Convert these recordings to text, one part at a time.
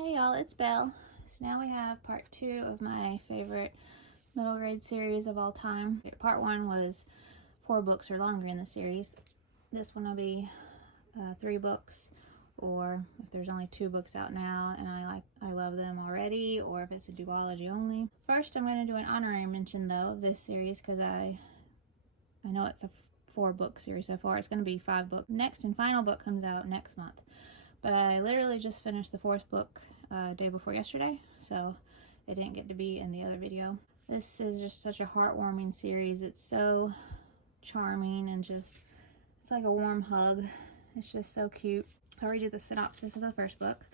Hey y'all, it's Belle. So now we have part 2 of my favorite middle grade series of all time. Part 1 was 4 books or longer in the series. This one will be 3 books, or if there's only 2 books out now and I love them already, or if it's a duology only. First, I'm going to do an honorary mention though of this series because I know it's a 4-book series so far. It's going to be 5 books. Next and final book comes out next month. But I literally just finished the 4th book day before yesterday, so it didn't get to be in the other video. This is just such a heartwarming series. It's so charming and just, it's like a warm hug. It's just so cute. I'll read you the synopsis of the first book.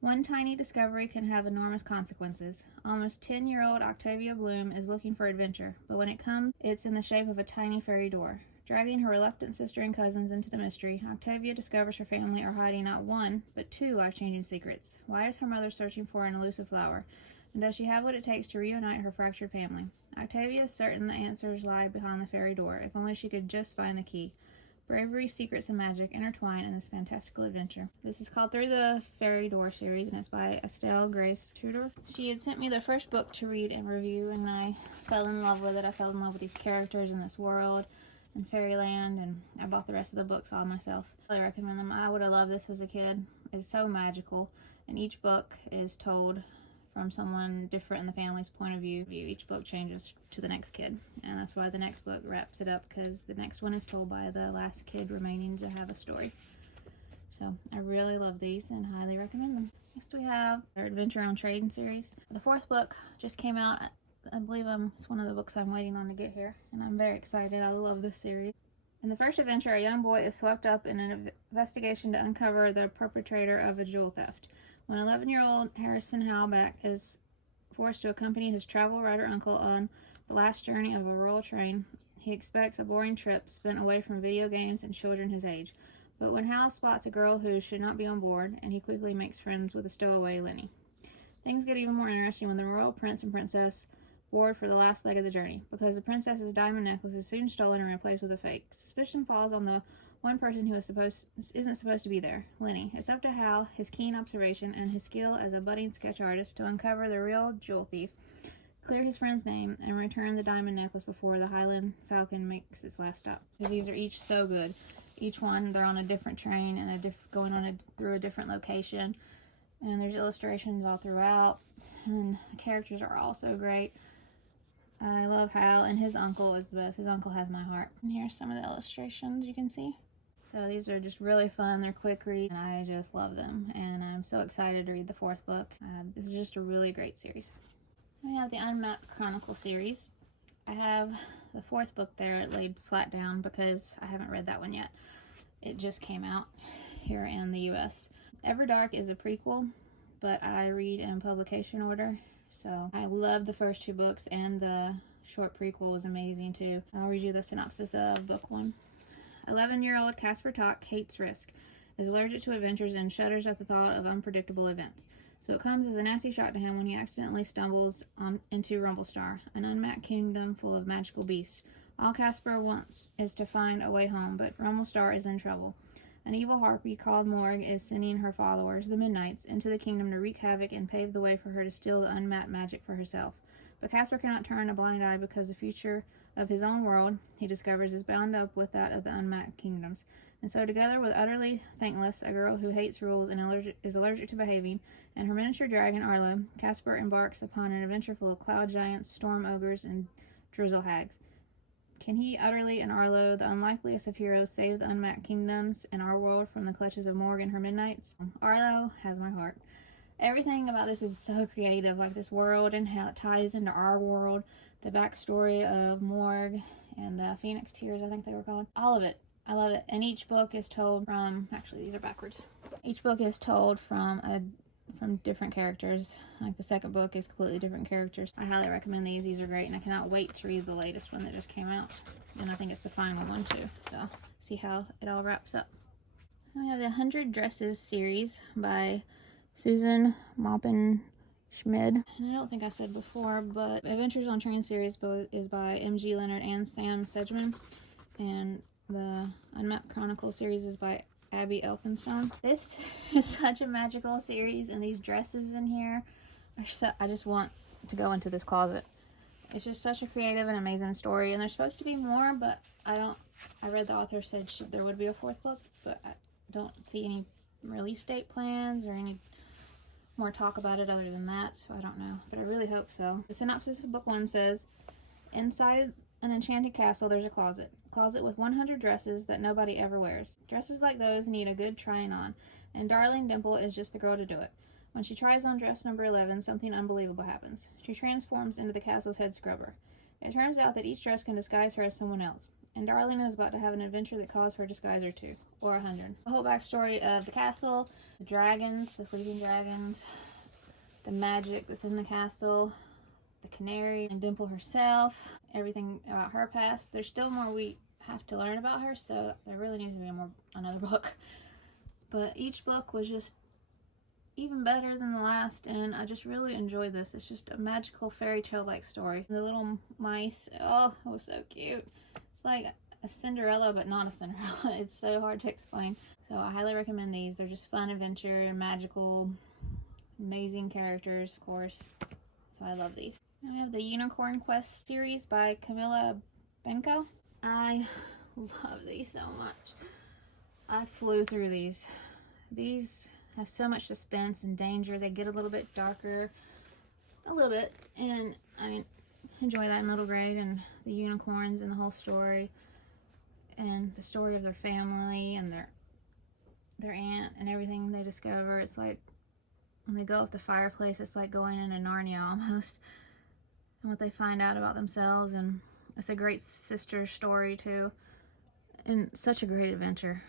One tiny discovery can have enormous consequences. Almost 10-year-old Octavia Bloom is looking for adventure, but when it comes, it's in the shape of a tiny fairy door. Dragging her reluctant sister and cousins into the mystery, Octavia discovers her family are hiding not 1, but 2 life-changing secrets. Why is her mother searching for an elusive flower? And does she have what it takes to reunite her fractured family? Octavia is certain the answers lie behind the fairy door, if only she could just find the key. Bravery, secrets, and magic intertwine in this fantastical adventure. This is called Through the Fairy Door series, and it's by Estelle Grace Tudor. She had sent me the first book to read and review, and I fell in love with it. I fell in love with these characters in this world and Fairyland, and I bought the rest of the books all myself. I really recommend them. I would have loved this as a kid. It's so magical, and each book is told from someone different in the family's point of view. Each book changes to the next kid, and that's why the next book wraps it up, because the next one is told by the last kid remaining to have a story. So I really love these and highly recommend them. Next we have our Adventure on Trading series. The 4th book just came out. I believe it's one of the books I'm waiting on to get here, and I'm very excited. I love this series. In the first adventure, a young boy is swept up in an investigation to uncover the perpetrator of a jewel theft. When 11-year-old Harrison Howback is forced to accompany his travel writer uncle on the last journey of a rural train, he expects a boring trip spent away from video games and children his age. But when Hal spots a girl who should not be on board, and he quickly makes friends with a stowaway Lenny. Things get even more interesting when the royal prince and princess board for the last leg of the journey, because the princess's diamond necklace is soon stolen and replaced with a fake. Suspicion falls on the one person who isn't supposed to be there, Lenny. It's up to Hal, his keen observation, and his skill as a budding sketch artist to uncover the real jewel thief, clear his friend's name, and return the diamond necklace before the Highland Falcon makes its last stop. Because these are each so good. Each one, they're on a different train and through a different location, and there's illustrations all throughout, and the characters are all so great. I love Hal, and his uncle is the best. His uncle has my heart. And here's some of the illustrations you can see. So these are just really fun. They're quick read, and I just love them. And I'm so excited to read the 4th book. This is just a really great series. We have the Unmapped Chronicle series. I have the 4th book there laid flat down because I haven't read that one yet. It just came out here in the US. Everdark is a prequel, but I read in publication order. So I love the first 2 books, and the short prequel was amazing too. I'll read you the synopsis of book 1. 11-year-old Casper Tock hates risk, is allergic to adventures, and shudders at the thought of unpredictable events. So it comes as a nasty shock to him when he accidentally stumbles into Rumblestar, an unmapped kingdom full of magical beasts. All Casper wants is to find a way home, but Rumblestar is in trouble. An evil harpy called Morg is sending her followers, the Midnights, into the kingdom to wreak havoc and pave the way for her to steal the unmapped magic for herself. But Casper cannot turn a blind eye because the future of his own world, he discovers, is bound up with that of the unmapped kingdoms. And so together with Utterly Thankless, a girl who hates rules and is allergic to behaving, and her miniature dragon Arlo, Casper embarks upon an adventure full of cloud giants, storm ogres, and drizzle hags. Can he, Utterly, and Arlo, the unlikeliest of heroes, save the unmapped kingdoms and our world from the clutches of Morg and her Midnights? Arlo has my heart. Everything about this is so creative, like this world and how it ties into our world, the backstory of Morg and the Phoenix Tears, I think they were called. All of it. I love it. And each book is told from, actually these are backwards. Each book is told from different characters. Like the 2nd book is completely different characters. I highly recommend these. These are great, and I cannot wait to read the latest one that just came out. And I think it's the final one too. So see how it all wraps up. We have the 100 Dresses series by Susan Maupin Schmid. And I don't think I said before, but Adventures on Train series is by M.G. Leonard and Sam Sedgman. And the Unmapped Chronicle series is by Abby Elphinstone. This is such a magical series, and these dresses in here are so, I just want to go into this closet. It's just such a creative and amazing story, and there's supposed to be more, but I read the author said there would be a 4th book, but I don't see any release date plans or any more talk about it other than that, so I don't know, but I really hope so. The synopsis of book 1 says, inside an enchanted castle there's a closet with 100 dresses that nobody ever wears. Dresses like those need a good trying on, and darling Dimple is just the girl to do it. When she tries on dress number 11, something unbelievable happens. She transforms into the castle's head scrubber. It turns out that each dress can disguise her as someone else, and Darling is about to have an adventure that calls for a disguise or 2, or 100. The whole backstory of the castle, the dragons, the sleeping dragons, the magic that's in the castle, the canary, and Dimple herself, everything about her past. There's still more we have to learn about her, so there really needs to be another book. But each book was just even better than the last, and I just really enjoyed this. It's just a magical fairy tale like story. The little mice, oh, it was so cute. It's like a Cinderella, but not a Cinderella. It's so hard to explain. So I highly recommend these. They're just fun adventure, magical, amazing characters, of course. So I love these. Now we have the Unicorn Quest series by Camilla Benko. I love these so much. I flew through these. These have so much suspense and danger. They get a little bit darker, a little bit, and I mean, enjoy that in middle grade, and the unicorns and the whole story, and the story of their family and their aunt and everything they discover. It's like when they go up the fireplace, it's like going into Narnia almost, and what they find out about themselves. And it's a great sister story too, and such a great adventure.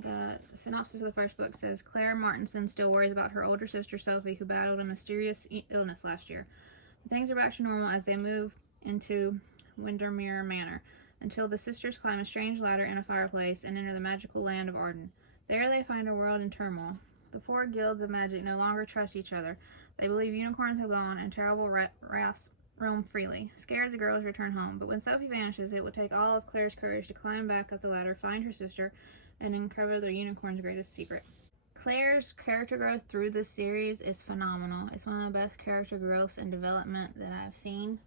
The synopsis of the first book says, Claire Martinson still worries about her older sister Sophie, who battled a mysterious illness last year. But things are back to normal as they move into Windermere Manor, until the sisters climb a strange ladder in a fireplace and enter the magical land of Arden. There they find a world in turmoil. The 4 guilds of magic no longer trust each other. They believe unicorns have gone and terrible wraths roam freely. Scared, the girls return home, but when Sophie vanishes, it would take all of Claire's courage to climb back up the ladder, find her sister, and uncover the unicorn's greatest secret. Claire's character growth through this series is phenomenal. It's one of the best character growths and development that I've seen,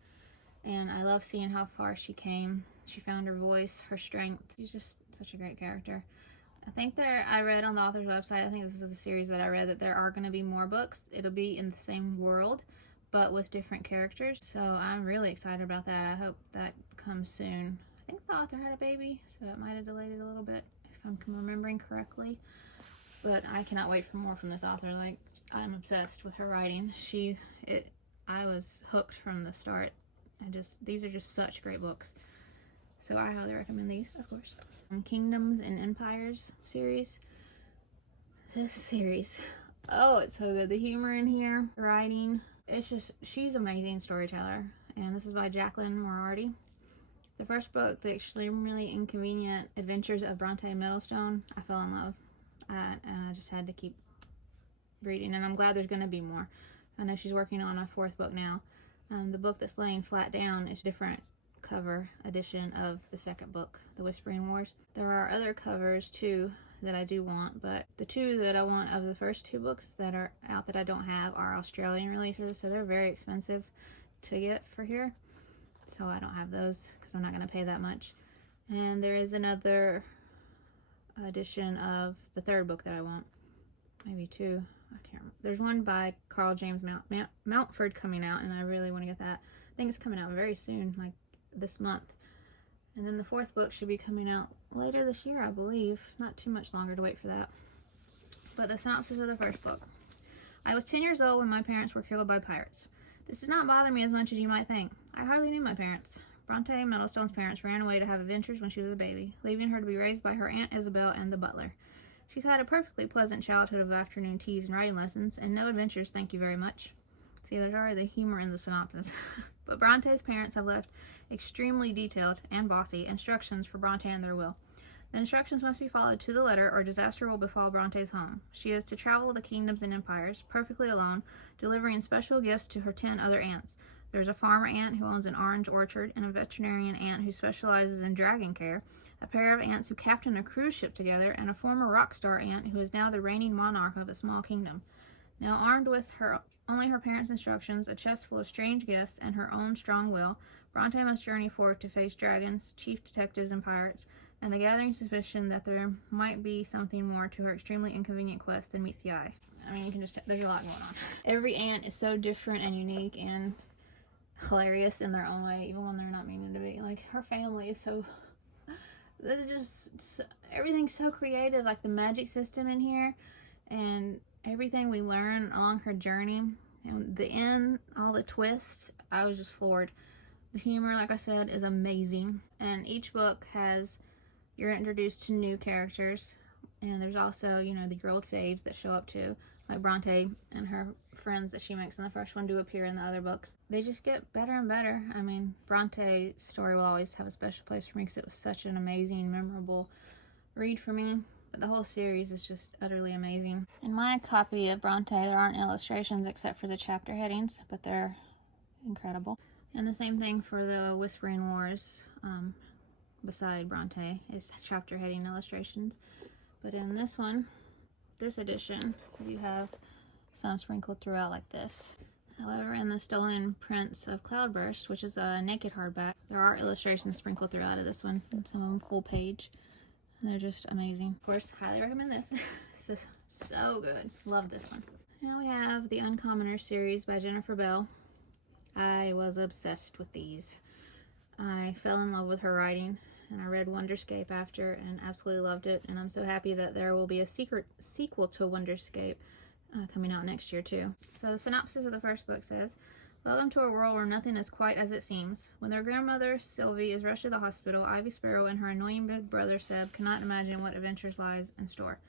and I love seeing how far she came. She found her voice, her strength. She's just such a great character. I read on the author's website, I think this is a series that I read, that there are going to be more books. It'll be in the same world, but with different characters. So I'm really excited about that. I hope that comes soon. I think the author had a baby, so it might have delayed it a little bit, if I'm remembering correctly. But I cannot wait for more from this author. Like, I'm obsessed with her writing. I was hooked from the start. These are just such great books. So I highly recommend these, of course. Kingdoms and Empires series. This series, oh, it's so good. The humor in here, the writing, she's an amazing storyteller. And this is by Jacqueline Moriarty. The first book, The Extremely Inconvenient Adventures of Bronte Middlestone, I fell in love. And I just had to keep reading, and I'm glad there's going to be more. I know she's working on a 4th book now. The book that's laying flat down is a different cover edition of the 2nd book, The Whispering Wars. There are other covers too that I do want, but the 2 that I want of the first 2 books that are out that I don't have are Australian releases, so they're very expensive to get for here. So I don't have those because I'm not going to pay that much. And there is another edition of the 3rd book that I want. Maybe 2. I can't remember. There's one by Carl James Mountford coming out, and I really want to get that. I think it's coming out very soon, like this month. And then the 4th book should be coming out later this year, I believe. Not too much longer to wait for that. But the synopsis of the first book. I was 10 years old when my parents were killed by pirates. This did not bother me as much as you might think. I hardly knew my parents. Bronte Middlestone's parents ran away to have adventures when she was a baby, leaving her to be raised by her Aunt Isabelle and the butler. She's had a perfectly pleasant childhood of afternoon teas and writing lessons, and no adventures, thank you very much. See, there's already the humor in the synopsis. But Bronte's parents have left extremely detailed and bossy instructions for Bronte and their will. The instructions must be followed to the letter, or disaster will befall Bronte's home. She is to travel the kingdoms and empires, perfectly alone, delivering special gifts to her 10 other aunts. There's a farmer ant who owns an orange orchard, and a veterinarian ant who specializes in dragon care, a pair of ants who captain a cruise ship together, and a former rock star ant who is now the reigning monarch of a small kingdom. Now armed with only her parents' instructions, a chest full of strange gifts, and her own strong will, Bronte must journey forth to face dragons, chief detectives, and pirates, and the gathering suspicion that there might be something more to her extremely inconvenient quest than meets the eye. I mean, you can just there's a lot going on. Every ant is so different and unique and hilarious in their own way, even when they're not meaning to be. Like, her family is so... This is just... Everything's so creative, like the magic system in here, and everything we learn along her journey, and the end, all the twists, I was just floored. The humor, like I said, is amazing, and each book has... You're introduced to new characters, and there's also, you know, the your old faves that show up too. Like Bronte and her friends that she makes in the first one do appear in the other books. They just get better and better. I mean, Bronte's story will always have a special place for me because it was such an amazing, memorable read for me. But the whole series is just utterly amazing. In my copy of Bronte, there aren't illustrations except for the chapter headings, but they're incredible. And the same thing for the Whispering Wars, beside Bronte, is chapter heading illustrations. But in this one, this edition, you have some sprinkled throughout like this. However, in the Stolen Prince of Cloudburst, which is a naked hardback, there are illustrations sprinkled throughout of this one, and some of them full page. And they're just amazing. Of course, highly recommend this. This is so good. Love this one. Now we have the Uncommoner series by Jennifer Bell. I was obsessed with these. I fell in love with her writing, and I read Wonderscape after and absolutely loved it, and I'm so happy that there will be a sequel to Wonderscape coming out next year too. So the synopsis of the first book says, welcome to a world where nothing is quite as it seems. When their grandmother, Sylvie, is rushed to the hospital, Ivy Sparrow and her annoying big brother, Seb, cannot imagine what adventures lies in store.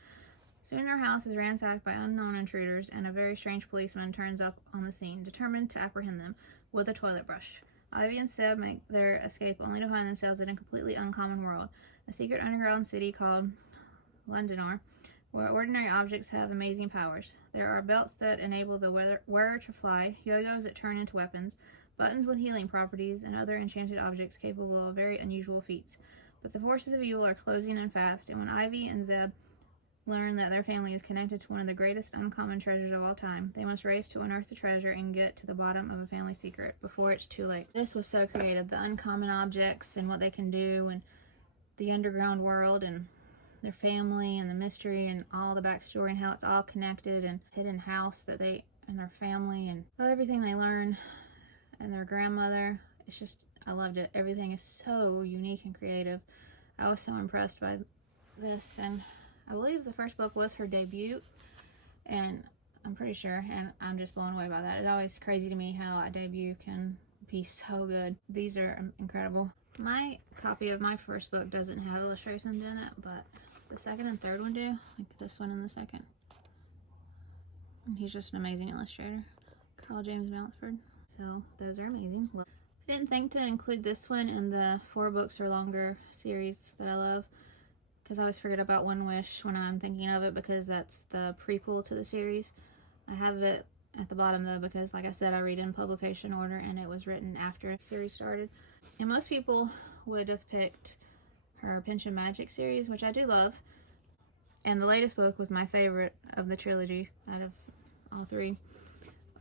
Soon her house is ransacked by unknown intruders, and a very strange policeman turns up on the scene, determined to apprehend them with a toilet brush. Ivy and Seb make their escape only to find themselves in a completely uncommon world, a secret underground city called Londonor, where ordinary objects have amazing powers. There are belts that enable the wearer to fly, yo-yos that turn into weapons, buttons with healing properties, and other enchanted objects capable of very unusual feats. But the forces of evil are closing in fast, and when Ivy and Zeb learn that their family is connected to one of the greatest uncommon treasures of all time, they must race to unearth the treasure and get to the bottom of a family secret before it's too late. This was so creative. The uncommon objects and what they can do, and the underground world, and their family, and the mystery, and all the backstory, and how it's all connected, and hidden house that they, and their family, and everything they learn, and their grandmother. It's just, I loved it. Everything is so unique and creative. I was so impressed by this, and I believe the first book was her debut, and I'm pretty sure, and I'm just blown away by that. It's always crazy to me how a debut can be so good. These are incredible. My copy of my first book doesn't have illustrations in it, but the second and third one do, like this one and the second. And he's just an amazing illustrator, Carl James Mountford. So those are amazing. I didn't think to include this one in the 4 books or longer series that I love, because I always forget about One Wish when I'm thinking of it, because that's the prequel to the series. I have it at the bottom though, because like I said, I read in publication order, and it was written after the series started. And most people would have picked her Pension Magic series, which I do love. And the latest book was my favorite of the trilogy out of all 3.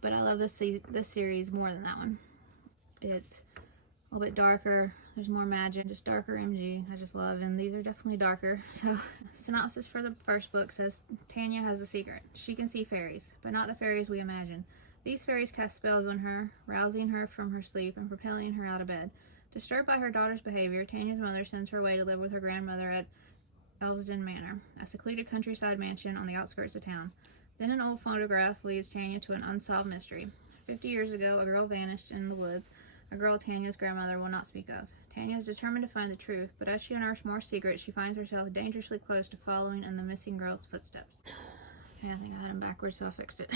But I love this series more than that one. It's a little bit darker, there's more magic, just darker MG, I just love, and these are definitely darker. So, synopsis for the first book says, Tanya has a secret. She can see fairies, but not the fairies we imagine. These fairies cast spells on her, rousing her from her sleep and propelling her out of bed. Disturbed by her daughter's behavior, Tanya's mother sends her away to live with her grandmother at Elvesden Manor, a secluded countryside mansion on the outskirts of town. Then an old photograph leads Tanya to an unsolved mystery. 50 years ago, a girl vanished in the woods, a girl Tanya's grandmother will not speak of. Tanya is determined to find the truth, but as she unearths more secrets, she finds herself dangerously close to following in the missing girl's footsteps. Okay, I think I had them backwards, so I fixed it.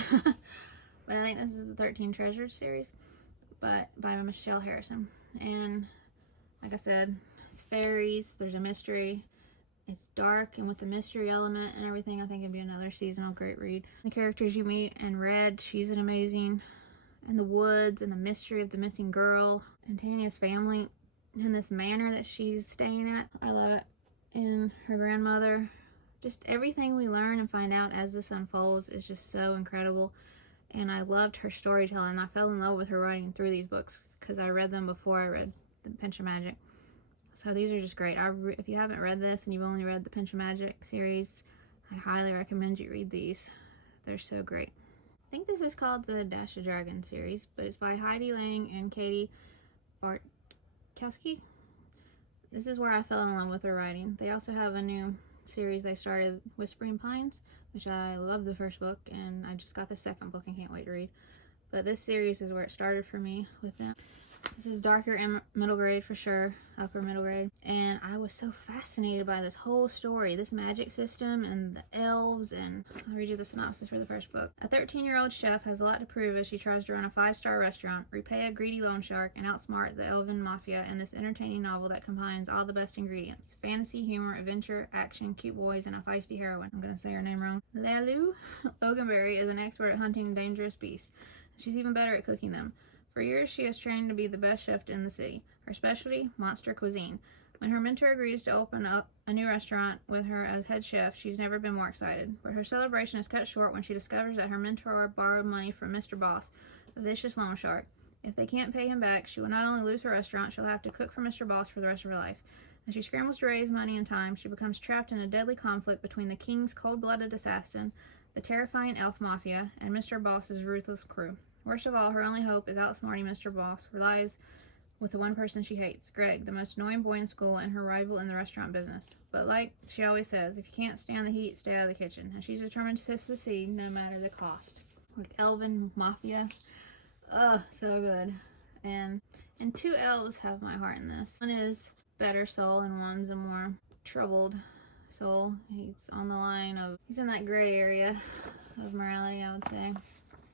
But I think this is the 13 Treasures series, but by Michelle Harrison. And like I said, it's fairies, there's a mystery, it's dark, and with the mystery element and everything, I think it'd be another seasonal great read. The characters you meet, and Red, she's an amazing, and the woods and the mystery of the missing girl and Tanya's family and this manor that she's staying at. I love it. And her grandmother. Just everything we learn and find out as this unfolds is just so incredible. And I loved her storytelling. I fell in love with her writing through these books because I read them before I read The Pinch of Magic. So these are just great. If you haven't read this and you've only read the Pinch of Magic series, I highly recommend you read these. They're so great. I think this is called the Dasha Dragon series, but it's by Heidi Lang and Katie Bartkowski. This is where I fell in love with her writing. They also have a new series they started, Whispering Pines, which I love the first book, and I just got the second book and can't wait to read. But this series is where it started for me with them. This is darker in middle grade for sure, upper middle grade. And I was so fascinated by this whole story, this magic system and the elves. And I'll read you the synopsis for the first book. A 13-year-old chef has a lot to prove as she tries to run a 5-star restaurant, repay a greedy loan shark, and outsmart the elven mafia in this entertaining novel that combines all the best ingredients. Fantasy, humor, adventure, action, cute boys, and a feisty heroine. I'm gonna say her name wrong. Lelu Ogunberry is an expert at hunting dangerous beasts. She's even better at cooking them. For years, she has trained to be the best chef in the city. Her specialty, monster cuisine. When her mentor agrees to open up a new restaurant with her as head chef, she's never been more excited. But her celebration is cut short when she discovers that her mentor borrowed money from Mr. Boss, a vicious loan shark. If they can't pay him back, she will not only lose her restaurant, she'll have to cook for Mr. Boss for the rest of her life. As she scrambles to raise money and time, she becomes trapped in a deadly conflict between the king's cold-blooded assassin, the terrifying elf mafia, and Mr. Boss's ruthless crew. Worst of all, her only hope is outsmarting Mr. Boss, relies with the one person she hates, Greg, the most annoying boy in school and her rival in the restaurant business. But like she always says, if you can't stand the heat, stay out of the kitchen. And she's determined to succeed no matter the cost. Like elven mafia. Oh, so good. And 2 elves have my heart in this. One is better soul and one's a more troubled soul. He's on the line of, he's in that gray area of morality, I would say.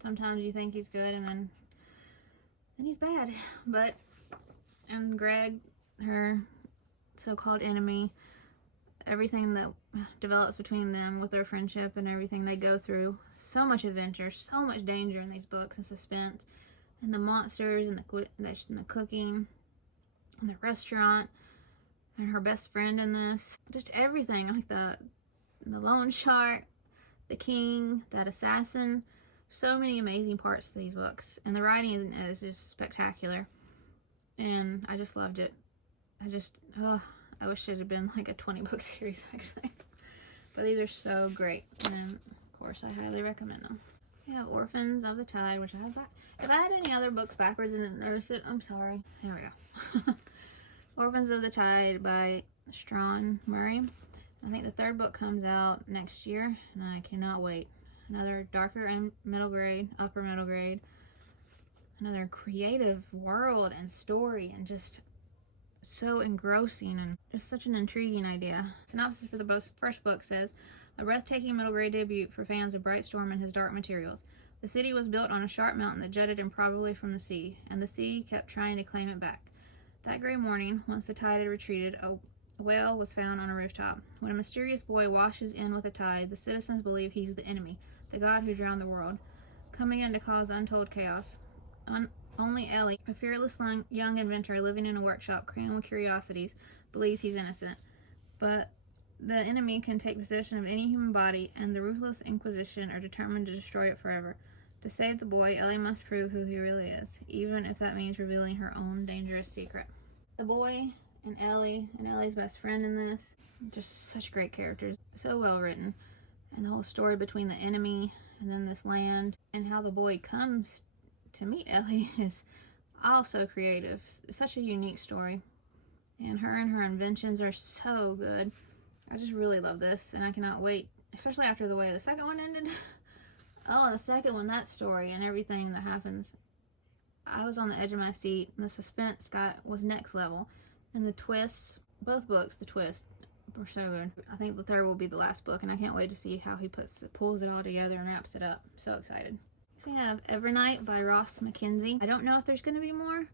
Sometimes you think he's good and then he's bad. And Greg, her so-called enemy, everything that develops between them with their friendship and everything they go through. So much adventure, so much danger in these books and suspense. And the monsters and the cooking and the restaurant and her best friend in this. Just everything, like the loan shark, the king, that assassin. So many amazing parts to these books, and the writing is just spectacular, and I just loved it. I wish it had been like a 20-book series actually, but these are so great, and of course I highly recommend them. So we have Orphans of the Tide, which I have back. If I had any other books backwards and didn't notice it, I'm sorry. Here we go. Orphans of the Tide by Strawn Murray. I think the 3rd book comes out next year, and I cannot wait. Another darker and middle grade, upper middle grade. Another creative world and story, and just so engrossing and just such an intriguing idea. Synopsis for the first book says, a breathtaking middle grade debut for fans of Brightstorm and his dark materials. The city was built on a sharp mountain that jutted improbably from the sea, and the sea kept trying to claim it back. That gray morning, once the tide had retreated, a whale was found on a rooftop. When a mysterious boy washes in with the tide, the citizens believe he's the enemy, the god who drowned the world, coming in to cause untold chaos. Only Ellie, a fearless young inventor living in a workshop crammed with curiosities, believes he's innocent. But the enemy can take possession of any human body, and the ruthless Inquisition are determined to destroy it forever. To save the boy, Ellie must prove who he really is, even if that means revealing her own dangerous secret. The boy and Ellie's best friend in this, just such great characters, so well written. And the whole story between the enemy and then this land, and how the boy comes to meet Ellie is also creative. Such a unique story. And her inventions are so good. I just really love this, and I cannot wait, especially after the way the second one ended. Oh, the second one, that story and everything that happens. I was on the edge of my seat, and the suspense was next level. And the twists, both books, the twist were so good. I think the 3rd will be the last book, and I can't wait to see how he pulls it all together and wraps it up. So excited. So we have Evernight by Ross Mackenzie. I don't know if there's going to be more,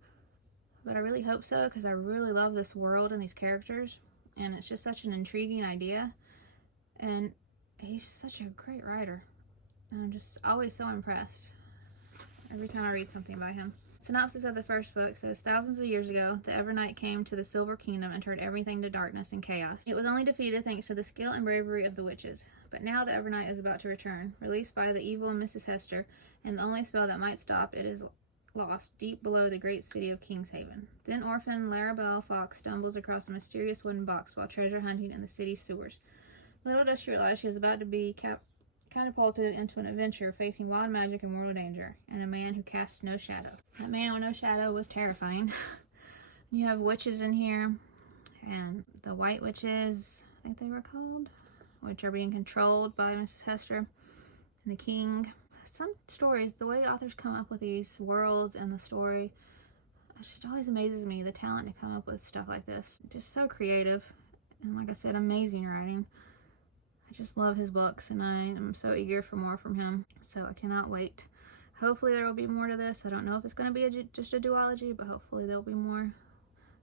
but I really hope so, because I really love this world and these characters, and it's just such an intriguing idea, and he's such a great writer. I'm just always so impressed. every time I read something by him. Synopsis of the first book says, thousands of years ago, the Evernight came to the Silver Kingdom and turned everything to darkness and chaos. It was only defeated thanks to the skill and bravery of the witches. But now the Evernight is about to return, released by the evil Mrs. Hester, and the only spell that might stop it is lost deep below the great city of Kingshaven. Then orphan Larabelle Fox stumbles across a mysterious wooden box while treasure hunting in the city's sewers. Little does she realize she is about to be catapulted into an adventure facing wild magic and mortal danger, and a man who casts no shadow. That man with no shadow was terrifying. You have witches in here, and the white witches, I think they were called, which are being controlled by Mrs. Hester, and the king. Some stories, the way authors come up with these worlds and the story, it just always amazes me, the talent to come up with stuff like this. Just so creative, and like I said, amazing writing. I just love his books, and I am so eager for more from him, so I cannot wait. Hopefully there will be more to this. I don't know if it's going to be just a duology, but hopefully there'll be more,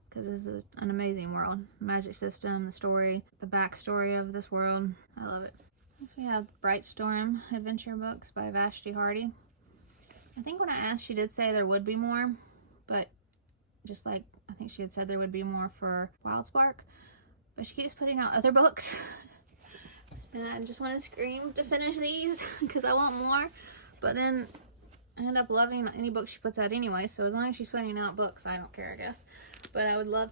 because this is an amazing world. The magic system, the story, the backstory of this world. I love it. Next we have Bright Storm adventure books by Vashti Hardy. I think when I asked, she did say there would be more, but just like I think she had said there would be more for Wildspark, but she keeps putting out other books. And I just want to scream to finish these because I want more. But then I end up loving any book she puts out anyway. So as long as she's putting out books, I don't care, I guess. But I would love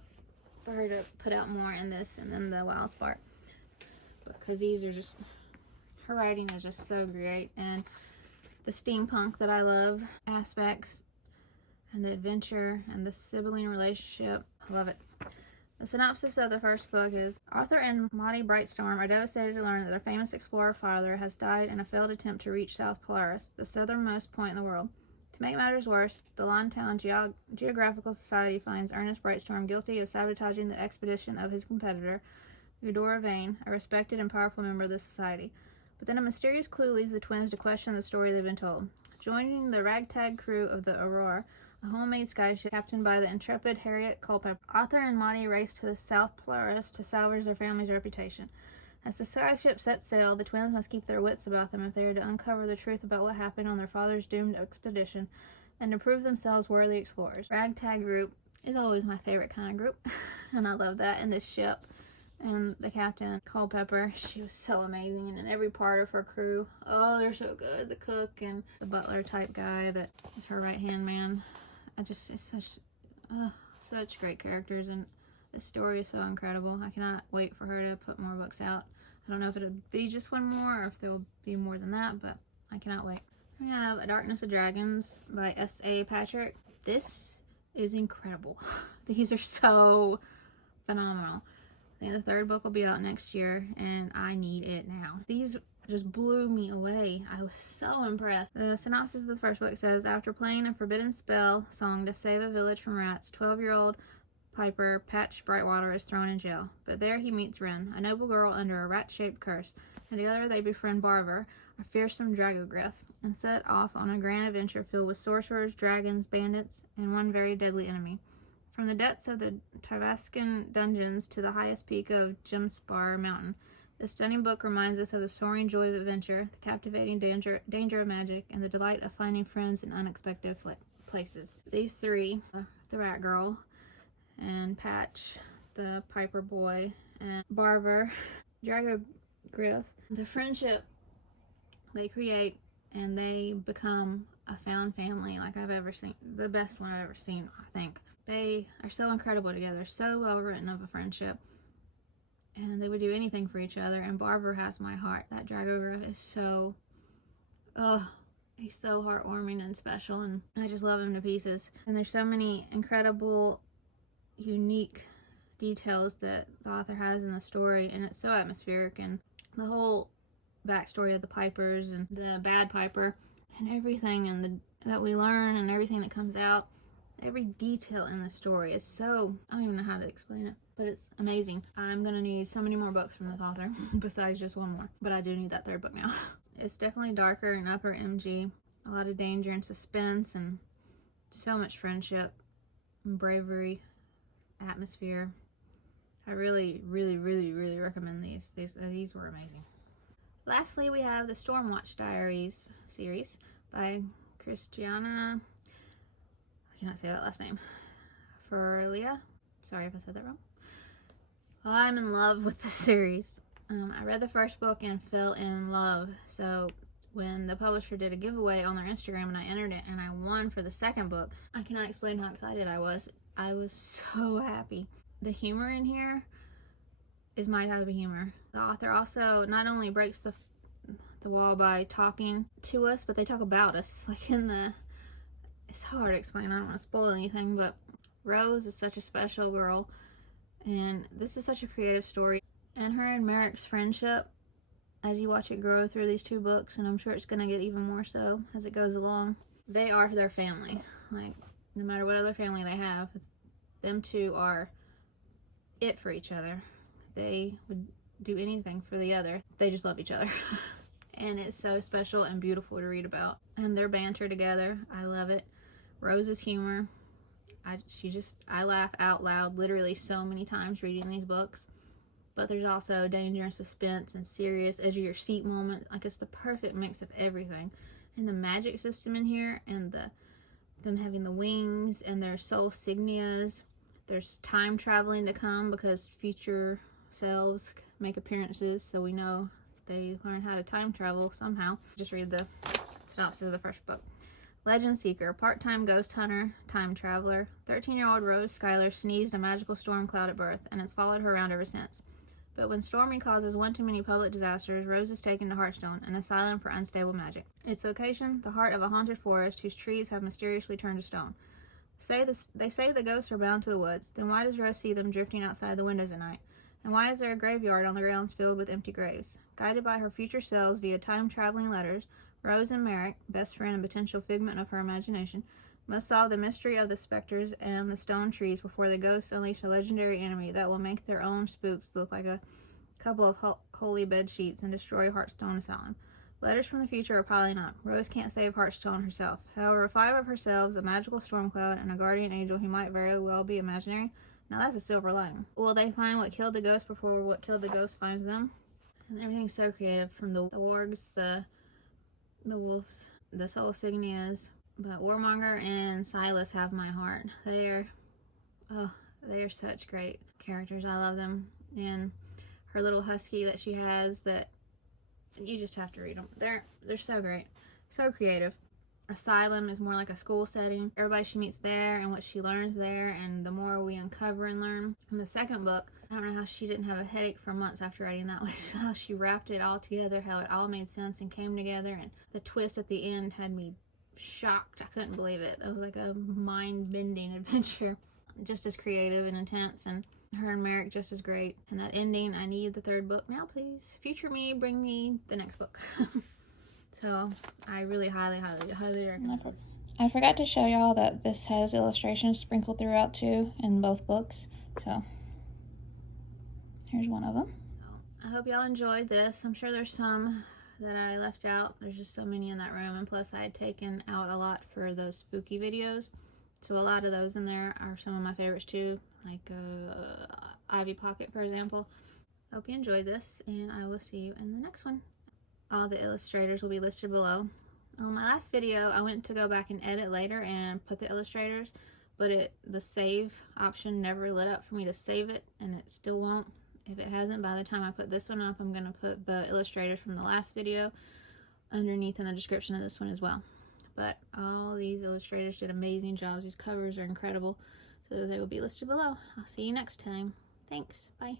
for her to put out more in this and then the Wildspark. Because these are just, her writing is just so great. And the steampunk that I love aspects and the adventure and the sibling relationship. I love it. The synopsis of the first book is, Arthur and Marthe Brightstorm are devastated to learn that their famous explorer father has died in a failed attempt to reach South Polaris, the southernmost point in the world. To make matters worse, the Lontown Geographical Society finds Ernest Brightstorm guilty of sabotaging the expedition of his competitor, Eudora Vane, a respected and powerful member of the society. But then a mysterious clue leads the twins to question the story they've been told. Joining the ragtag crew of the Aurora, a homemade skyship captained by the intrepid Harriet Culpeper, Arthur and Marthe race to the South Polaris to salvage their family's reputation. As the skyship sets sail, the twins must keep their wits about them if they are to uncover the truth about what happened on their father's doomed expedition and to prove themselves worthy explorers. Ragtag group is always my favorite kind of group, and I love that. And this ship, and the captain, Culpeper, she was so amazing, and every part of her crew, oh, they're so good. The cook and the butler type guy that is her right-hand man. It's such great characters, and the story is so incredible. I cannot wait for her to put more books out. I don't know if it'll be just one more or if there will be more than that, but I cannot wait. We have A Darkness of Dragons by S.A. Patrick. This is incredible. These are so phenomenal. I think the third book will be out next year, and I need it now. These just blew me away. I was so impressed. The synopsis of the first book says, after playing a forbidden spell song to save a village from rats, 12-year-old piper Patch Brightwater is thrown in jail. But there he meets Wren, a noble girl under a rat-shaped curse, and together they befriend Barver, a fearsome dragogryph, and set off on a grand adventure filled with sorcerers, dragons, bandits, and one very deadly enemy. From the depths of the Tarvascan dungeons to the highest peak of Gemspar Mountain, this stunning book reminds us of the soaring joy of adventure, the captivating danger of magic, and the delight of finding friends in unexpected places. These three, the rat girl, and Patch, the piper boy, and Barver, Dragogryph, the friendship they create, and they become a found family like I've ever seen. The best one I've ever seen, I think. They are so incredible together, so well written of a friendship. And they would do anything for each other. And Barver has my heart. That Dragogryph is so, he's so heartwarming and special. And I just love him to pieces. And there's so many incredible, unique details that the author has in the story. And it's so atmospheric. And the whole backstory of the Pipers and the bad Piper and everything and that we learn and everything that comes out. Every detail in the story is so, I don't even know how to explain it, but it's amazing. I'm going to need so many more books from this author, besides just one more. But I do need that third book now. It's definitely darker and upper MG. A lot of danger and suspense and so much friendship and bravery, atmosphere. I really, really, really, really recommend these. These were amazing. Lastly, we have the Stormwatch Diaries series by Christiana, I cannot say that last name, Flavia. Sorry if I said that wrong. Well, I'm in love with the series. I read the first book and fell in love. So when the publisher did a giveaway on their Instagram and I entered it and I won for the second book, I cannot explain how excited I was. I was so happy. The humor in here is my type of humor. The author also not only breaks the wall by talking to us, but they talk about us. Like it's so hard to explain. I don't want to spoil anything, but Rose is such a special girl, and this is such a creative story. And her and Merritt's friendship, as you watch it grow through these 2 books, and I'm sure it's going to get even more so as it goes along. They are their family. Like, no matter what other family they have, them 2 are it for each other. They would do anything for the other. They just love each other. And it's so special and beautiful to read about. And their banter together, I love it. Rose's humor, I laugh out loud literally so many times reading these books. But there's also danger and suspense and serious edge of your seat moment. Like, it's the perfect mix of everything. And the magic system in here, and them having the wings and their soul signias. There's time traveling to come because future selves make appearances, so we know they learn how to time travel somehow. Just read the synopsis of the first book. Legend Seeker, part-time ghost hunter, time traveler. 13-year-old Rose Schuyler sneezed a magical storm cloud at birth, and it's followed her around ever since. But when storming causes one too many public disasters, Rose is taken to Heartstone, an asylum for unstable magic. Its location, the heart of a haunted forest whose trees have mysteriously turned to stone. They say the ghosts are bound to the woods. Then why does Rose see them drifting outside the windows at night? And why is there a graveyard on the grounds filled with empty graves? Guided by her future selves via time-traveling letters, Rose and Merritt, best friend and potential figment of her imagination, must solve the mystery of the specters and the stone trees before the ghosts unleash a legendary enemy that will make their own spooks look like a couple of holy bed sheets and destroy Heartstone Asylum. Letters from the future are piling up. Rose can't save Heartstone herself. However, 5 of herselves, a magical storm cloud, and a guardian angel who might very well be imaginary. Now that's a silver lining. Will they find what killed the ghost before what killed the ghost finds them? And everything's so creative, from the wargs, the wolves, the soul signias. But Warmonger and Silas have my heart. They are such great characters. I love them. And her little husky that she has, that you just have to read them. They're so great, so creative. Asylum is more like a school setting. Everybody she meets there and what she learns there, and the more we uncover and learn. In the second book, I don't know how she didn't have a headache for months after writing that one. How she wrapped it all together, how it all made sense and came together, and the twist at the end had me shocked. I couldn't believe it. It was like a mind-bending adventure. Just as creative and intense, and her and Merritt just as great. And that ending, I need the 3rd book now, please. Future me, bring me the next book. So I really highly recommend it. I forgot to show y'all that this has illustrations sprinkled throughout too in both books. So here's one of them. I hope y'all enjoyed this. I'm sure there's some that I left out. There's just so many in that room, and plus I had taken out a lot for those spooky videos. So a lot of those in there are some of my favorites too, like Ivy Pocket, for example. Hope you enjoyed this, and I will see you in the next one. All the illustrators will be listed below. On my last video, I went to go back and edit later and put the illustrators, but the save option never lit up for me to save it, and it still won't. If it hasn't, by the time I put this one up, I'm going to put the illustrators from the last video underneath in the description of this one as well. But all these illustrators did amazing jobs. These covers are incredible, so they will be listed below. I'll see you next time. Thanks. Bye.